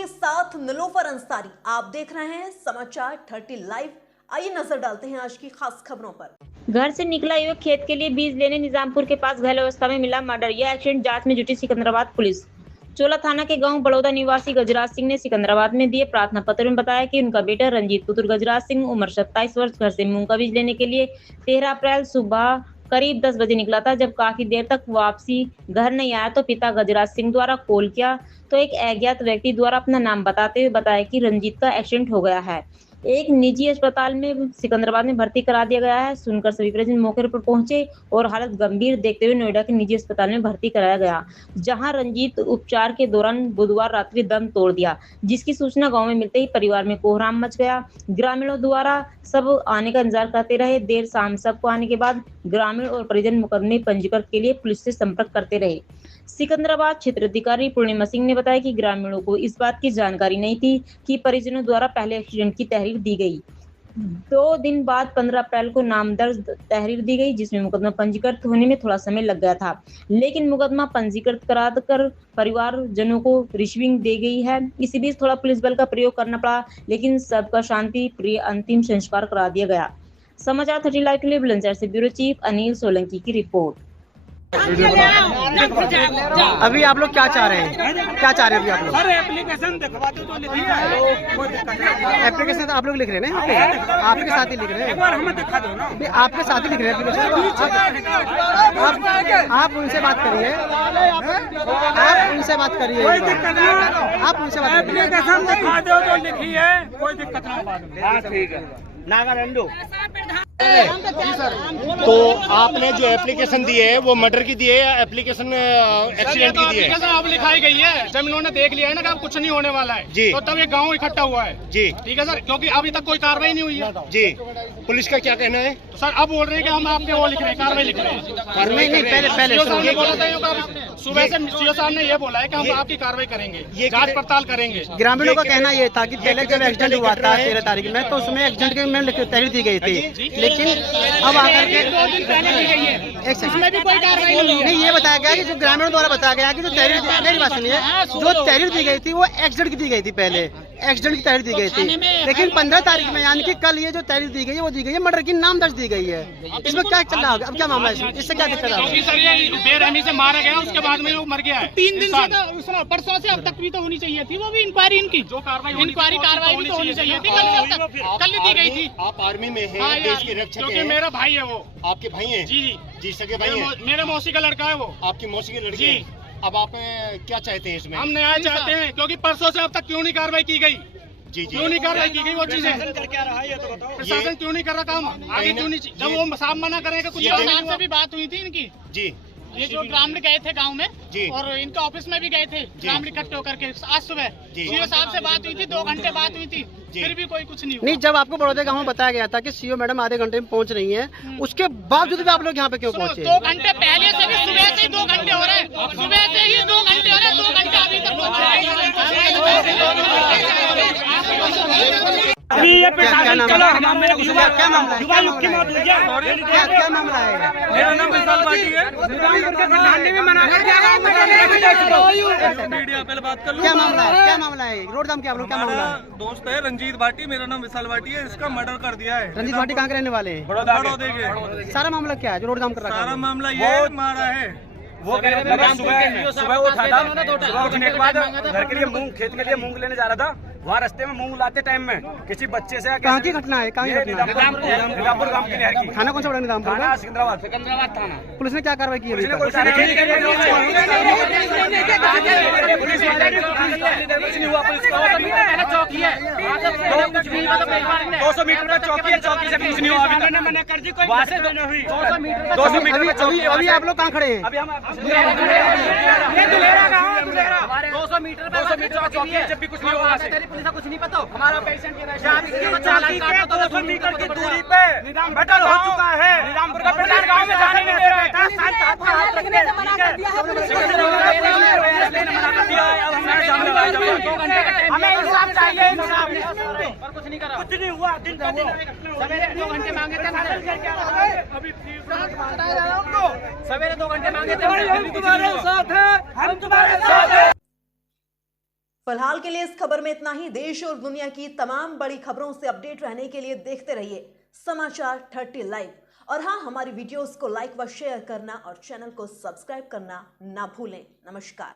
के साथ नीलोफर अंसारी। आप देख रहे हैं समाचार 30 लाइव। आइए नजर डालते हैं आज की खास खबरों पर। घर से निकला युवक खेत के लिए बीज लेने निजामपुर के पास घायल अवस्था में मिला मर्डर। यह एक्सीडेंट जांच में जुटी सिकंदराबाद पुलिस। चोला थाना के गांव बड़ौदा निवासी गजराज सिंह ने सिकंदराबाद में दिए प्रार्थना पत्र में बताया कि उनका बेटा रंजीत पुत्र गजराज सिंह उम्र 27 वर्ष घर से मूंग का बीज लेने के लिए 13 अप्रैल सुबह करीब 10 बजे निकला था। जब काफी देर तक वापसी घर नहीं आया तो पिता गजराज सिंह द्वारा कॉल किया तो एक अज्ञात व्यक्ति द्वारा अपना नाम बताते हुए बताया कि रंजीत का एक्सीडेंट हो गया है, एक निजी अस्पताल में सिकंदराबाद में भर्ती करा दिया गया है। सुनकर सभी परिजन मौके पर पहुंचे और हालत गंभीर देखते हुए नोएडा के निजी अस्पताल में भर्ती कराया गया, जहां रंजीत उपचार के दौरान बुधवार रात्रि दम तोड़ दिया, जिसकी सूचना गांव में मिलते ही परिवार में कोहराम मच गया। ग्रामीणों द्वारा सब आने का इंतजार करते रहे। देर शाम सबको आने के बाद ग्रामीण और परिजन मुकदमे पंजीकृत के लिए पुलिस से संपर्क करते रहे। सिकंदराबाद क्षेत्र अधिकारी पूर्णिमा सिंह ने बताया कि ग्रामीणों को इस बात की जानकारी नहीं थी कि परिजनों द्वारा पहले एक्सीडेंट की तहरीर दी गई। 2 दिन बाद 15 अप्रैल को नामदर्ज तहरीर दी गई, जिसमें मुकदमा पंजीकृत होने में थोड़ा समय लग गया था, लेकिन मुकदमा पंजीकृत कराकर परिवारजनों को रिसीविंग दे गई है। इसी बीच थोड़ा पुलिस बल का प्रयोग करना पड़ा, लेकिन सबका शांति प्रिय अंतिम संस्कार करा दिया गया। समाचार 30 लाइव के लिए बुलंदशहर से ब्यूरो चीफ अनिल सोलंकी की रिपोर्ट। अभी आप लोग क्या चाह रहे हैं? क्या चाह रहे हैं अभी आप लोग? सर एप्लीकेशन दिखवा दो तो लिखिए। एप्लीकेशन तो आप लोग लिख रहे हैं ना? आपके साथ ही लिख रहे हैं। एक बार हमें दिखा दो ना। आपके साथ ही लिख रहे हैं एप्लीकेशन। आप उनसे बात करिए। आप उनसे बात करिए। कोई दिक्कत नहीं। आप उनसे बात करिए। एप्लीकेशन दिखा दो तो लिखिए, कोई दिक्कत नहीं। हाँ ठीक है। नागालैंड तो आपने जो एप्लीकेशन दी है वो मर्डर की दी है या एप्लीकेशन एक्सीडेंट की दी है? एप्लीकेशन अब लिखाई गई है, जब इन्होंने देख लिया है ना कि अब कुछ नहीं होने वाला है जी, तो तब ये गांव इकट्ठा हुआ है जी। ठीक है सर, क्योंकि अभी तक कोई कार्रवाई नहीं हुई है जी। पुलिस का क्या कहना है? तो सर अब बोल रहे हैं कि हम आपके वो लिख रहे हैं, कार्रवाई लिख रहे हैं। नहीं, पहले सीओ साहब ने बोला था, सुबह से सीओ साहब ने ये बोला है कि हम आपकी कार्रवाई करेंगे, जांच पड़ताल करेंगे। ग्रामीणों का कहना ये था कि पहले जब एक्सीडेंट हुआ था 13 तारीख में, तो उसमें एक्सीडेंट के में तहरीर दी गई थी, लेकिन अब आकर के 2 दिन पहले दी गई है, इसमें भी कोई कार्रवाई नहीं, ये बताया गया कि जो ग्रामीणों द्वारा बताया गया कि जो तहरीर मेरी बात सुनिए, जो तहरीर दी गई थी वो एक्सीडेंट की दी गई थी, पहले एक्सीडेंट की तहरीर दी गई थी, लेकिन 15 तारीख में यानी कि कल ये जो तहरीर दी गई है वो दी गई है मर्डर की नाम दर्ज दी गई है। इसमें क्या चल रहा होगा? अब क्या मामला है? इससे क्या दिक्कत है? सर ये बेरहमी से मारा गया, उसके बाद में वो मर गया है। 3 दिन से तो परसों से अब तक भी तो होनी चाहिए थी, वो भी इंक्वायरी इनकी जो कार्रवाई इंक्वायरी भी तो होनी चाहिए थी, कल दी गई थी। आप आर्मी में हैं, देश के रक्षक हैं। क्योंकि मेरा भाई है वो। आपके भाई हैं? जी जी, सगे भाई हैं। मेरे मौसी का लड़का है वो। आपकी मौसी की लड़की है। अब आप क्या चाहते हैं इसमें? हम न्याय चाहते हैं, क्योंकि परसों से अब तक क्यों नहीं कार्रवाई की गई? जी जी, क्यों नहीं कार्रवाई की गई वो चीजें? प्रशासन क्यों नहीं कर रहा काम? आगे क्यों नहीं? जब वो साफ मना करेंगे कुछ से भी बात हुई थी इनकी जी। ये जो ग्रामीण गए थे गांव में जी, और इनके ऑफिस में भी गए थे ग्रामीण इकट्ठे होकर के आज सुबह सीओ साहब से बात हुई थी, 2 घंटे बात हुई थी, फिर भी कोई कुछ नहीं हुआ। नहीं, जब आपको बड़ौदा गांव में बताया गया था कि सीओ मैडम आधे घंटे में पहुंच रही हैं, उसके बावजूद भी आप लोग यहाँ पे क्यों पहुंचे? 2 घंटे पहले से भी, सुबह से ही 2 घंटे हो रहे हैं, सुबह से ही 2 घंटे हो रहे हैं, 2 घंटे अभी तक अभी ये क्या नाम है? क्या मामला है? क्या मामला है? मेरा नाम विशाल बाटी है। मीडिया पहले बात कर लो। क्या मामला है? क्या मामला है? रोड दाम क्या मामला है? दोस्त है रंजीत भाटी, मेरा नाम विशाल भाटी है, इसका मर्डर कर दिया है। रंजीत भाटी कहाँ के रहने वाले हैं? बड़ौदे के। सारा मामला क्या है जो रोड दाम कर रहा है? सारा मामला ये मारा है वो सुबह उठा था, सुबह उठने के बाद घर के लिए मूंग, खेत के लिए मूंग लेने जा रहा था, वहाँ रास्ते में मूंग लाते टाइम में किसी बच्चे से कहाँ की घटना है? कहाँ की घटना है? निजामपुर गांव की नहर की। थाना कौन सा बड़ा? निजामपुर का? सिकंदराबाद थाना। पुलिस ने क्या कार्रवाई की है? कुछ नहीं हुआ, 200 मीटर में चौकी है, चौकी से कुछ नहीं हुआ अभी तक। वहाँ से 200 मीटर में चौकी है। अभी आप लोग कहाँ खड़े हैं? अभी हम 200 मीटर चौकी है, जब भी कुछ नहीं हुआ। पुलिस का कुछ नहीं पता, हमारा पेशेंट 200 मीटर की दूरी पे मर्डर हो चुका है। निजामपुर का प्रधान गांव में जाने नहीं दे रहा है। हमें इंसाफ चाहिए, इंसाफ। कुछ नहीं करा, कुछ नहीं हुआ। दिन का दिन सवेरे 2 घंटे मांगे थे, सवेरे 2 घंटे मांगे थे। हम तुम्हारे साथ हैं, हम तुम्हारे साथ हैं। फिलहाल के लिए इस खबर में इतना ही। देश और दुनिया की तमाम बड़ी खबरों से अपडेट रहने के लिए देखते रहिए समाचार 30 लाइव। और हाँ, हमारी वीडियोस को लाइक व शेयर करना और चैनल को सब्सक्राइब करना ना भूलें। नमस्कार।